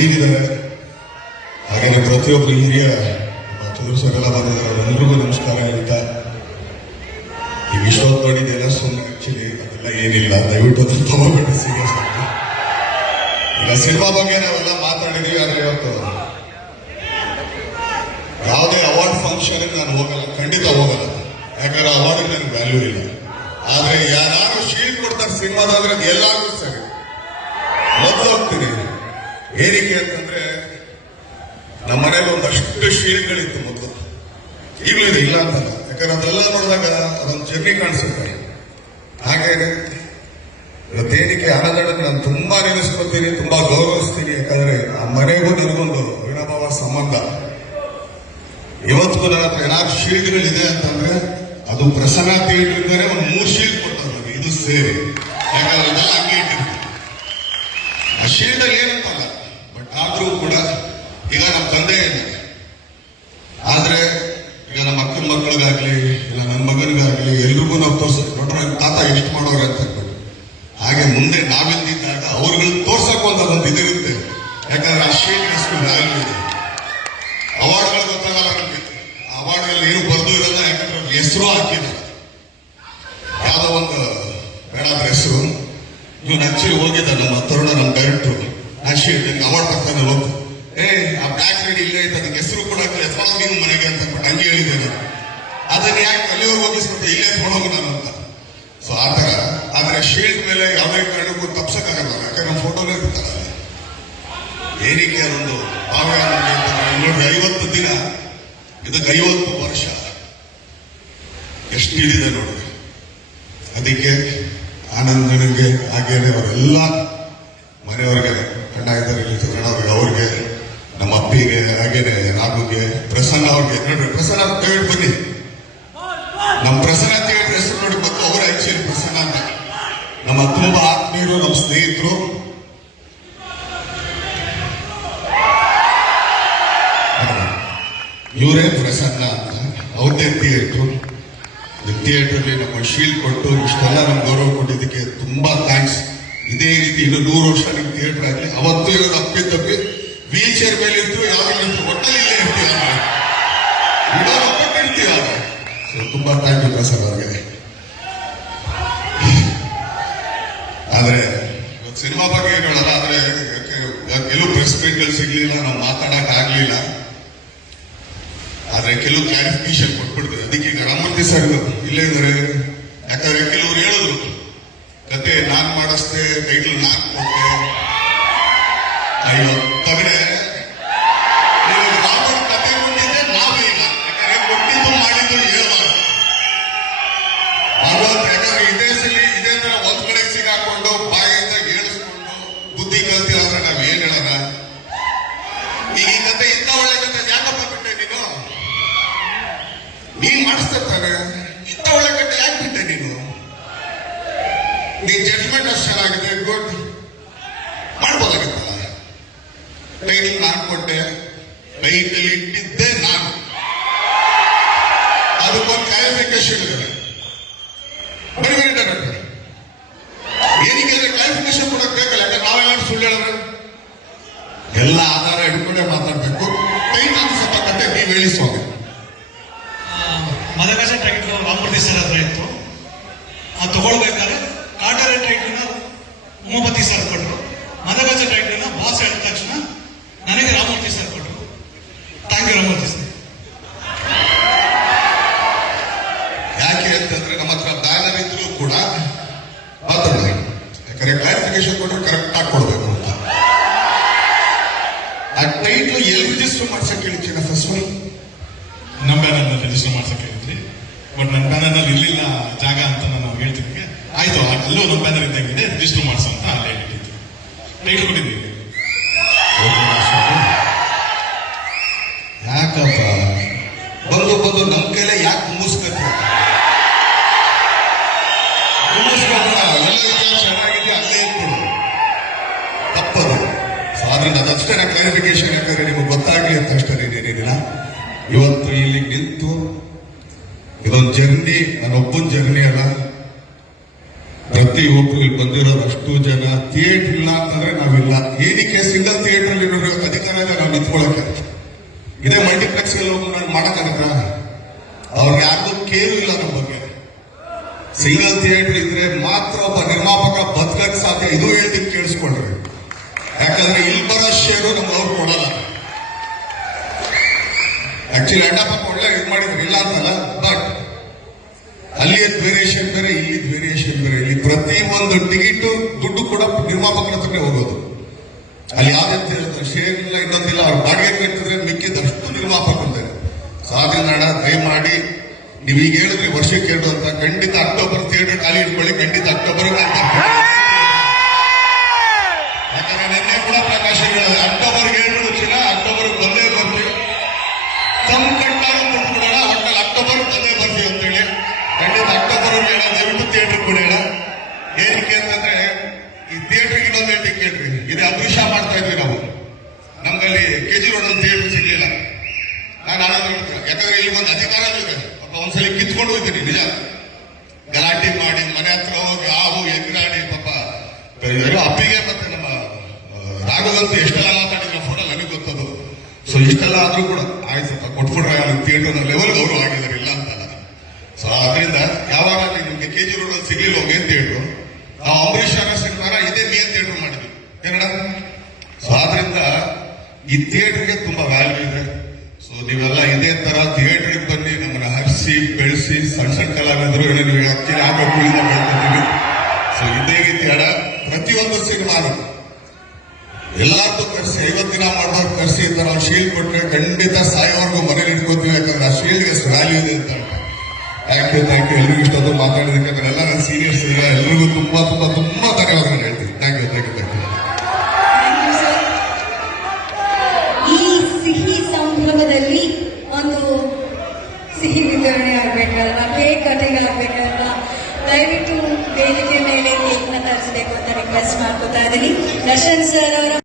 ಇಲ್ಲಿಗಿದ್ದಾರೆ. ಹಾಗೆ ಪ್ರತಿಯೊಬ್ಬರು ಹಿರಿಯ ಸರೆಲ್ಲ ಬಂದಿದ್ದಾರೆ. ಎಲ್ರಿಗೂ ನಮಸ್ಕಾರ ಹೇಳ್ತಾ, ಈ ವಿಶ್ವ ನೋಡಿದೆಲ್ಲ ಸುಮ್ಮನೆ ಆಕ್ಚುಲಿ ಅದೆಲ್ಲ ಏನಿಲ್ಲ, ದಯವಿಟ್ಟು ಅದನ್ನು ತಗೋಬೇಡಿ ಸೀರಿಯಸ್ ಆಗಿ. ಈಗ ಸಿನಿಮಾ ಬಗ್ಗೆ ನಾವೆಲ್ಲ ಮಾತಾಡಿದೀವಿ, ಆದರೆ ಇವತ್ತು ಯಾವುದೇ ಅವಾರ್ಡ್ ಫಂಕ್ಷನ್ ನಾನು ಹೋಗಲ್ಲ, ಖಂಡಿತ ಹೋಗಲ್ಲ. ಯಾಕಂದ್ರೆ ಅವಾರ್ಡ್ ನನಗೆ ವ್ಯಾಲ್ಯೂ ಇಲ್ಲ. ಆದ್ರೆ ಯಾರು ಶೀಲ್ಡ್ ಕೊಡ್ತಾರೆ ಸಿನಿಮಾದಾದ್ರೆ ಎಲ್ಲಾದ್ರೂ ಸರಿ ಮೊದಲು ಹೋಗ್ತೀನಿ. ಏನಕ್ಕೆ ಅಂತಂದ್ರೆ ನಮ್ಮ ಮನೇಲಿ ಒಂದಷ್ಟು ಶೀಲ್ಡ್ಗಳಿತ್ತು ಮೊದಲು, ಈಗಲೂ ಇದೆ, ಇಲ್ಲ ಅಂತಲ್ಲ. ಯಾಕಂದ್ರೆ ಅದೆಲ್ಲ ನೋಡಿದಾಗ ಅದೊಂದು ಜರ್ನಿ ಕಾಣಿಸುತ್ತೆ. ಹಾಗೆ ಇವತ್ತೇನಕ್ಕೆ ಆನಂದಣ್ಣನ ನಾನು ತುಂಬಾ ನೆನೆಸ್ಕೊತೀನಿ, ತುಂಬಾ ಗೌರವಿಸ್ತೀನಿ. ಯಾಕಂದ್ರೆ ಆ ಮನೆಗೂ ನನಗೊಂದು ವಿನೋಭಾವ ಸಂಬಂಧ. ಇವತ್ತು ನನ್ನ ಹತ್ರ ಏನಾದ್ರು ಶೀಲ್ಡ್ಗಳಿದೆ ಅಂತಂದ್ರೆ ಅದು ಪ್ರಸನ್ನ ಥಿಯೇಟರ್ ಇಂದಾನೆ ಒಂದು 3 ಶೀಲ್ಡ್ ಕೊಡ್ತಾರೆ ನನಗೆ, ಇದು ಸೇರಿ. ಯಾಕಂದ್ರೆ ಅದೆಲ್ಲ ಹಂಗೆ ಇಟ್ಟಿರ್ತೀನಿ. ಆ ಶೀಲ್ಡ್ ಅಲ್ಲಿ ಏನಂತಲ್ಲ, ಬಟ್ ಆದ್ರೂ ಕೂಡ ಈಗ ನಮ್ಮ ತಂದೆ ಇಲ್ಲ, ಆದ್ರೆ ಈಗ ನಮ್ಮ ಅಕ್ಕನ ಮಕ್ಕಳಿಗಾಗ್ಲಿ ಇಲ್ಲ ನನ್ನ ಮಗನಿಗಾಗ್ಲಿ ಎಲ್ರಿಗೂ ನಾವು ತೋರ್ಸಕ್ ನೋಡ್ರೆ ತಾತ ಎಷ್ಟು ಮಾಡೋರು ಅಂತ ಹೇಳ್ಬಿಟ್ಟು. ಹಾಗೆ ಮುಂದೆ ನಾವಿದ್ದಾಗ ಅವ್ರಿಗೆ ತೋರ್ಸಕ್ ಒಂದು ಇದಿರುತ್ತೆ. ಯಾಕಂದ್ರೆ ಆ ಶೀಲ್ಡ್ ಎಷ್ಟು ವ್ಯಾಲ್ಯೂ ಇದೆ. ಅವಾರ್ಡ್ಗಳು ಗೊತ್ತಾಗಲ್ಲ ನಮ್ಗೆ, ಅವಾರ್ಡ್ಗಳಲ್ಲಿ ಏನು ಬರ್ದು ಇರಲ್ಲ. ಯಾಕಂದ್ರೆ ಹೆಸರು ಹಾಕಿದ್ದಾರೆ, ಯಾವ್ದೋ ಒಂದು ಬೇಡಾದ ಹೆಸರು. ಇವನು ಆಕ್ಚುಲಿ ಹೋಗಿದ್ದ ನಮ್ಮ ತರುಣ, ನಮ್ಮ ಡೈರೆಕ್ಟ್ರು, ಆ ಶೀಲ್ಡ್ ಅವಾರ್ಡ್ ಬರ್ತಾನೆ ಹೋಗ್ತು, ಆ ಬ್ಲಾಕ್ ರೆಡಿ ಇಲ್ಲೇ ಐತೆ, ಅದಕ್ಕೆ ಹೆಸರು ಕೂಡ ಅಥವಾ ನೀವು ಮನೆಗೆ ಅಂತ ಹಂಗೆ ಹೇಳಿದ್ದೇನೆ. ಅದನ್ನ ಯಾಕೆ ಅಲ್ಲಿವರೆಗೆ ಹೋಗಿಸ್ಬಿಟ್ಟು ಇಲ್ಲೇ ತೊಗೊಂಡೋಗಿ ನಾನು ಅಂತ. ಸೊ ಆ ತರ. ಆದ್ರೆ ಶೀಲ್ಡ್ ಮೇಲೆ ಯಾವುದೇ ಕಾರಣಕ್ಕೂ ತಪ್ಸಕ್ಕಾಗಲ್ಲ, ಯಾಕಂದ್ರೆ ಫೋಟೋನೇ ಇರ್ತಾರಲ್ಲ. ಏನಕ್ಕೆ ಅದೊಂದು ಭಾವ ನೋಡಿ, 50 ದಿನ, ಇದಕ್ಕೆ 50 ವರ್ಷ ಎಷ್ಟು ಹಿಡಿದೆ ನೋಡಿ. ಅದಕ್ಕೆ ಆನಂದನಿಗೆ ಹಾಗೇನೆ ಅವರೆಲ್ಲ ಮನೆಯವ್ರಿಗೆ, ಅಣ್ಣ ಇದ್ದಾರೆ ಇಲ್ಲಿ ಚಂದ್ರಣ್ಣವ್ರಿಗೆ, ಅವ್ರಿಗೆ, ನಮ್ಮ ಅಪ್ಪಿಗೆ, ಹಾಗೇನೆ ರಾಘುಗೆ, ಪ್ರಸನ್ನ ಅವ್ರಿಗೆ. ನೋಡ್ರಿ ಪ್ರಸನ್ನ ಥಿಯೇಟರ್ ಬನ್ನಿ, ನಮ್ಮ ಪ್ರಸನ್ನ ಥಿಯೇಟರ್ ಹೆಸರು ನೋಡಿ. ಮತ್ತು ಅವರ ಆಕ್ಚುಲಿ ಪ್ರಸನ್ನ ಅಂತ ನಮ್ಮ ತುಂಬಾ ಆತ್ಮೀಯರು, ನಮ್ಮ ಸ್ನೇಹಿತರು. ಇವರೇ ಪ್ರಸನ್ನ ಅಂತ, ಅವ್ರದ್ದೇ ಥಿಯೇಟ್ರು. ಥಿಯೇಟರ್ಲಿ ನಮ್ಮ ಶೀಲ್ಡ್ ಕೊಟ್ಟು ಇಷ್ಟೆಲ್ಲ ನಮ್ಗೆ ಗೌರವ ಕೊಟ್ಟಿದ್ದಕ್ಕೆ ತುಂಬಾ ಥ್ಯಾಂಕ್ಸ್. ಇದೇ ರೀತಿ ಇನ್ನು 100 ವರ್ಷ ನಿಮ್ ಥಿಯೇಟರ್ ಆಗಲಿ. ಅವತ್ತು ಇರೋದು ಅಪ್ಪಿದ್ದಪ್ಪಿ ವೀಲ್ ಚೇರ್ ಮೇಲೆ ಇರ್ತೀವಿ, ಯಾವಾಗ ಒಟ್ಟಲ್ಲಿ ಇಲ್ಲೇ ಇರ್ತೀವಿ, ಇರ್ತೀವಿ. ಸೊ ತುಂಬಾ ಥ್ಯಾಂಕ್ ಯು ಪ್ರಸಾದ್ ಅವ್ರಿಗೆ. ಆದ್ರೆ ಸಿನಿಮಾ ಬಗ್ಗೆ ಹೇಳಲ್ಲ, ಆದ್ರೆ ಕೆಲವು ಪ್ರೆಸ್ ಮೀಟ್ಗಳು ಸಿಗ್ಲಿಲ್ಲ, ನಾವು ಮಾತಾಡಕ್ ಆಗ್ಲಿಲ್ಲ. ಆದ್ರೆ ಕೆಲವು ಕ್ಲಾರಿಫಿಕೇಶನ್ ಕೊಟ್ಬಿಡ್ತಾರೆ. ಅದಕ್ಕೆ ಈಗ ರಾಮಮೂರ್ತಿ ಸರ್ ಇಲ್ಲೇ ಇದ್ದಾರೆ. ಯಾಕಂದ್ರೆ ಕೆಲವರು ಹೇಳಿದ್ರು, ಕತೆ ನಾನ್ ಮಾಡಿಸ್ದೆ, ಟೈಟಲ್ ನಾನ್ ಕೊಟ್ಟೆ. ಅಯ್ಯೋ ತಗಡೆ, ರಾಮನ್ ಕತೆ ಕೊಟ್ಟಿದ್ದೆ ನಾವೇ ಇಲ್ಲ. ಯಾಕಂದ್ರೆ ಕೊಟ್ಟಿದ್ದು ಮಾಡಿದ್ದು ಹೇಳ್ಬಾರ್ದು. ಯಾಕಂದ್ರೆ ಇದೇ ಸಲಿ ಇದೇ ತರ ಒಂದ್ ಕಡೆ ಸಿಗಾಕೊಂಡು ಬಾಯಿಂದ ಹೇಳಿಸ್ಕೊಂಡು ಬುದ್ಧಿ ಕಲ್ತಿರಾದ್ರೆ ನಾವ್ ಏನ್ ಹೇಳೋಣ. ಈಗ ಈ ಕತೆ ಇಂಥ ಒಳ್ಳೆ ಕತೆ ಯಾಕಪ್ಪ ಬಿಟ್ಟೆ ನೀನು? ನೀನ್ ಮಾಡಿಸ್ತಿರ್ತಾರೆ, ಇಂಥ ಒಳ್ಳೆ ಕತೆ ಯಾಕೆ ಬಿಟ್ಟೆ ನೀನು? ನೀನ್ ಜಡ್ಜ್ಮೆಂಟ್ ಅಷ್ಟು ಚೆನ್ನಾಗಿದೆ, ಗುಡ್, ಮಾಡ್ಬೋದಾಗಿತ್ತಲ್ಲ. ಟೈಟಲ್ ನಾನು ಕೊಟ್ಟೆ, ಟೈಟಲ್ ಇಟ್ಟಿದ್ದೆ ನಾನು. ಅದಕ್ಕೊಂದು ಕ್ಲಾರಿಫಿಕೇಶನ್ ಇದೆ. ಬರೀ ಡೈರೆಕ್ಟರ್ ಏನಕ್ಕೆ ಕ್ಲಾರಿಫಿಕೇಶನ್ ಕೊಡಕ್ ಬೇಕಲ್ಲ. ಯಾಕಂದ್ರೆ ನಾವೆಲ್ಲ ಸುಳ್ಳು ಹೇಳಿದ್ರೆ ಎಲ್ಲ ಆಧಾರ ಹಿಡ್ಕೊಂಡೇ ಮಾತಾಡ್ಬೇಕು. ಟೈಟಲ್ ಸ್ವಲ್ಪ ಕತೆ ನೀವು ಹೇಳಿ ಸ್ವಾಮಿ. ಮದಗಜ ಟೈಟ್ಲು ರಾಮಮೂರ್ತಿ ಸರ್ ಹತ್ರ ಇತ್ತು. ಅದು ತಗೊಳ್ಬೇಕಾದ್ರೆ ಕಾಟರ ಟೈಟ್ಲನ್ನ ಉಮಾಪತಿ ಸರ್ ಕೊಟ್ಟರು. ಮದಗಜ ಟೈಟ್ಲನ್ನ ಬಾಸ್ ಹೇಳಿದ ತಕ್ಷಣ ನನಗೆ ರಾಮಮೂರ್ತಿ ಸರ್ ಕೊಟ್ಟರು. Thank you Ramamurthy sir. ಯಾಕೆ ಅಂತಂದ್ರೆ ನಮ್ಮ ಹತ್ರ ಬ್ಯಾನರ್ ಇದ್ರು ಕೂಡ ಮಾತಾಡೋದು. ಯಾಕಂದ್ರೆ ಕ್ಲಾರಿಫಿಕೇಶನ್ ಕೊಟ್ಟರೆ ಕರೆಕ್ಟ್ ಆಗಿ ಕೊಡ್ಬೇಕು ಅಂತ. ಆ ಟೈಟ್ಲ್ ಎಲ್ಲಿ ರಿಜಿಸ್ಟರ್ ಮಾಡ್ಸಕ್ ಹೇಳಿದ್ದೀನ ಫಸ್ಟ್? ನಮ್ಮ ಬ್ಯಾನರ್ನ ರಿಜಿಸ್ಟರ್ ಮಾಡ್ಸಕ್ ಹೇಳಿದ್ರಿ. ಬಟ್ ನನ್ನ ಬ್ಯಾನರ್ನಲ್ಲಿ ಇರ್ಲಿಲ್ಲ ಜಾಗ ಅಂತ ನಾನು ಹೇಳ್ತೀನಿ. ಆಯ್ತು, ಅಲ್ಲೂ ನಮ್ಮ ಬ್ಯಾನರ್ ಇದ್ದಂಗಿದೆ, ರಿಜಿಸ್ಟರ್ ಮಾಡಿಸೋ ಅಂತ ಅಲ್ಲೇ ಹೇಳಿದ್ದು. ಟೈಟ್ಲ್ ಕೊಟ್ಟಿದ್ದೀವಿ. ಯಾಕಪ್ಪ ಬಂದು ನಮ್ ಕೈಲೇ ಯಾಕೆ ಮುಗಿಸ್ಬೇಕು? ಚೆನ್ನಾಗಿದೆ ಅಲ್ಲೇ ಇಟ್ಬಿಡು, ತಪ್ಪದು. ಸೊ ಆದ್ರೆ ಅದಷ್ಟೇ ನಾ ಕ್ಲಾರಿಫಿಕೇಶನ್, ಯಾಕಂದ್ರೆ ನಿಮಗೆ ಗೊತ್ತಾಗ್ಲಿ ಅಂತ ಅಷ್ಟೇ. ಏನೇನಿಲ್ಲ, ಇವತ್ತು ಇಲ್ಲಿ ನಿಂತು ಇದೊಂದು ಜರ್ನಿ, ನಾನೊಬ್ಬನ ಜರ್ನಿ ಅಲ್ಲ. ಪ್ರತಿಯೊಬ್ಬರು ಇಲ್ಲಿ ಬಂದಿರೋದು ಅಷ್ಟು ಜನ. ಥಿಯೇಟರ್ ಇಲ್ಲ ಅಂತಂದ್ರೆ ನಾವಿಲ್ಲ. ಏನಕ್ಕೆ ಸಿಂಗಲ್ ಥಿಯೇಟರ್ ಇದೆ ನಾವು ನಿಂತ್ಕೊಳ್ಳೋಕೆ. ಇದೇ ಮಲ್ಟಿಪ್ಲೆಕ್ಸ್ ಮಾಡಕ್ಕಾಗತ್ತ? ಅವ್ರಿಗೆ ಯಾರಿಗೂ ಕೇರು ಇಲ್ಲ ನಮ್ಮ ಬಗ್ಗೆ. ಸಿಂಗಲ್ ಥಿಯೇಟರ್ ಇದ್ರೆ ಮಾತ್ರ ಒಬ್ಬ ನಿರ್ಮಾಪಕ ಬದುಕಕ್ ಸಾಧ್ಯ. ಇದು ಹೇಳ್ತೀನಿ ಕೇಳಿಸ್ಕೊಳ್ರಿ. ಯಾಕಂದ್ರೆ ಇಲ್ಲಿ ಬರೋ ಶೇರು ನಮ್ಗೆ ಅವ್ರು ಕೊಡಲ್ಲ. ಆಕ್ಚುಲಿ ಅಡ್ಡಪ್ಪ ಒಳ್ಳೆ ಇದು ಮಾಡಿದ್ರು, ಇಲ್ಲ ಅಂತಲ್ಲ. ಬಟ್ ಅಲ್ಲಿಯ ವೇರಿಯೇಷನ್ ಬೇರೆ, ಇಲ್ಲಿ ವೇರಿಯೇಷನ್ ಬೇರೆ. ಇಲ್ಲಿ ಪ್ರತಿ ಒಂದು ಟಿಕೆಟ್ ದುಡ್ಡು ಕೂಡ ನಿರ್ಮಾಪಕರ ಹತ್ರನೇ ಹೋಗೋದು. ಅಲ್ಲಿ ಯಾವ್ದಂತ ಶೇರ್ ಇಲ್ಲ, ಇನ್ನೊಂದಿಲ್ಲ. ಅವ್ರು ಬಾಡಿಗೆ ಕಟ್ಟಿದ್ರೆ ಮಿಕ್ಕಿದಷ್ಟು ನಿರ್ಮಾಪಕರು. ಸೊ ಆದ್ರಿಂದ ದಯಮಾಡಿ ನೀವು ಈಗ ಹೇಳಿದ್ರಿ ವರ್ಷಕ್ಕೆ 2 ಅಂತ, ಖಂಡಿತ ಅಕ್ಟೋಬರ್ ಥಿಯೇಟರ್ ಖಾಲಿ ಇಟ್ಕೊಳ್ಳಿ. ಖಂಡಿತ ಅಕ್ಟೋಬರ್. ಯಾಕಂದ್ರೆ ನಿನ್ನೆ ಕೂಡ ಪ್ರಕಾಶ್ ಹೇಳಿದೆ, ಅಕ್ಟೋಬರ್ 7 ಚಿನ್ನ ಅಕ್ಟೋಬರ್ ಬಂದೇ ಬರ್ತೀವಿ. ತಮ್ಮ ಕಟ್ಟಾರು ದುಡ್ಡು ಕೊಡೋಣ, ಒಟ್ಟಲ್ಲಿ ಅಕ್ಟೋಬರ್ ಬಂದೇ ಬರ್ತೀವಿ ಅಂತೇಳಿ. ಖಂಡಿತ ಅಕ್ಟೋಬರ್ ಹೇಳ, ದಯವಿಟ್ಟು ಥಿಯೇಟರ್ ಕೂಡ ಹೇಳ. ಏನಕ್ಕೆ ಅಂತಂದ್ರೆ ಈ ಥಿಯೇಟರ್ಗೆ ಇನ್ನೊಂದು ಟಿಕೆಟ್ ರೀ, ಇದೇ ಅದೃಶ ಮಾಡ್ತಾ ಇದ್ವಿ ನಾವು. ನಮ್ಗಲ್ಲಿ ಕೆಜಿ ರೋಡ್ ಒಂದು ಥಿಯೇಟರ್ ಸಿಗ್ಲಿಲ್ಲ. ನಾನು ಆನಂದ ಹೇಳ್ತೇನೆ, ಯಾಕಂದ್ರೆ ಇಲ್ಲಿ ಒಂದು ಅಧಿಕಾರ ಇದೆ. ಒಂದ್ಸಲಿ ಕಿತ್ಕೊಂಡು ಹೋಗ್ತೀನಿ, ನಿಜ. ಗಲಾಟೆ ಮಾಡಿ ಮನೆ ಹತ್ರ ಹೋಗಿ ಹಾವು ಎಗ್ರಾಡಿ ಪಾಪ ಅಪ್ಪಿಗೆ ಮತ್ತೆ ನಮ್ಮ ರಾಘವಂತೂ ಎಷ್ಟೆಲ್ಲ ಮಾತಾಡಿದ್ರು ಫೋಟೋ ನನಗೆ ಗೊತ್ತದು. ಸೊ ಇಷ್ಟೆಲ್ಲ ಆದ್ರೂ ಕೂಡ ಆಯ್ತಪ್ಪ ಕೊಟ್ಬಿಟ್ರೆ ಥಿಯೇಟರ್ ಲೆವೆಲ್ ಅವರು ಆಗಿದ್ದಾರೆ, ಇಲ್ಲ ಅಂತಲ್ಲ. ಸೊ ಅದರಿಂದ ಯಾವಾಗ ನಿಮ್ಗೆ ಕೆಜಿ ರೋಡ್ ಅಲ್ಲಿ ಸಿಗ್ಲಿಲ್ಲ ಮೇನ್ ಥಿಯೇಟರ್, ನಾವು ಅಂಬರೀಷ್ ಅವರ ಸಿನಿಮಾನ ಇದೇ ಮೇನ್ ಥಿಯೇಟರ್ ಮಾಡಿದ್ವಿ ಕನ್ನಡ. ಸೊ ಆದ್ರಿಂದ ಈ ಥಿಯೇಟರ್ಗೆ ತುಂಬಾ ವ್ಯಾಲ್ಯೂ ಇದೆ. ಸೊ ನೀವೆಲ್ಲ ಇದೇ ತರ ಥಿಯೇಟರ್ಗೆ ಬನ್ನಿ, ನಮ್ಮನ್ನ ಹರಿಸಿ ಬೆಳೆಸಿ. ಸಣ್ಣ ಸಣ್ಣ ಕಲಾವಿದರು ನೀವು ಆಕ್ಚುಲಿ ಆಗೋಕ್ಕಿಂತ ಬೆಳ್ಕೊತೀವಿ. ಸೊ ಇದೇ ರೀತಿ ಹಣ ಪ್ರತಿಯೊಂದು ಸಿನಿಮಾನು ಎಲ್ಲಾರ್ದು ಕರ್ಸಿ 50 ದಿನ ಮಾಡೋರು ಕರ್ಸಿ ಅಂತ ನಾವು ಶೀಲ್ಡ್ ಕೊಟ್ರೆ ಖಂಡಿತ ಸಾಯೋವರೆಗೂ ಮನೇಲಿ ಇಟ್ಕೋತೀವಿ. ಯಾಕಂದ್ರೆ ಆ ಶೀಲ್ಡ್ಗೆ ಎಷ್ಟು ವ್ಯಾಲ್ಯೂ ಇದೆ ಅಂತ. ಥ್ಯಾಂಕ್ ಯು ಎಲ್ರಿಗೂ ಇಷ್ಟೊಂದು ಮಾತಾಡೋದಕ್ಕೆ. ಎಲ್ಲ ನನ್ನ ಸೀನಿಯರ್ಸ್ ಇಲ್ಲ, ಎಲ್ರಿಗೂ ತುಂಬಾ ತುಂಬಾ ತುಂಬಾ ಧನ್ಯವಾದಗಳು ಹೇಳ್ತೀನಿ. Thank you. ಈ ಸಿಹಿ ಸಂಭ್ರಮದಲ್ಲಿ ಒಂದು ಸಿಹಿ ವಿತರಣೆ ಆಗ್ಬೇಕಲ್ವಾ, ಕೇಕ್ ಕಟಿಂಗ್ ಆಗ್ಬೇಕಲ್ವಾ. ದಯವಿಟ್ಟು ವೇದಿಕೆ ಮೇಲೆ ಕೇಕ್ನ ತರಿಸಬೇಕು ಅಂತ ರಿಕ್ವೆಸ್ಟ್ ಮಾಡ್ಕೊತಾ ಇದ್ದೀನಿ. ದರ್ಶನ್ ಸರ್ ಅವರ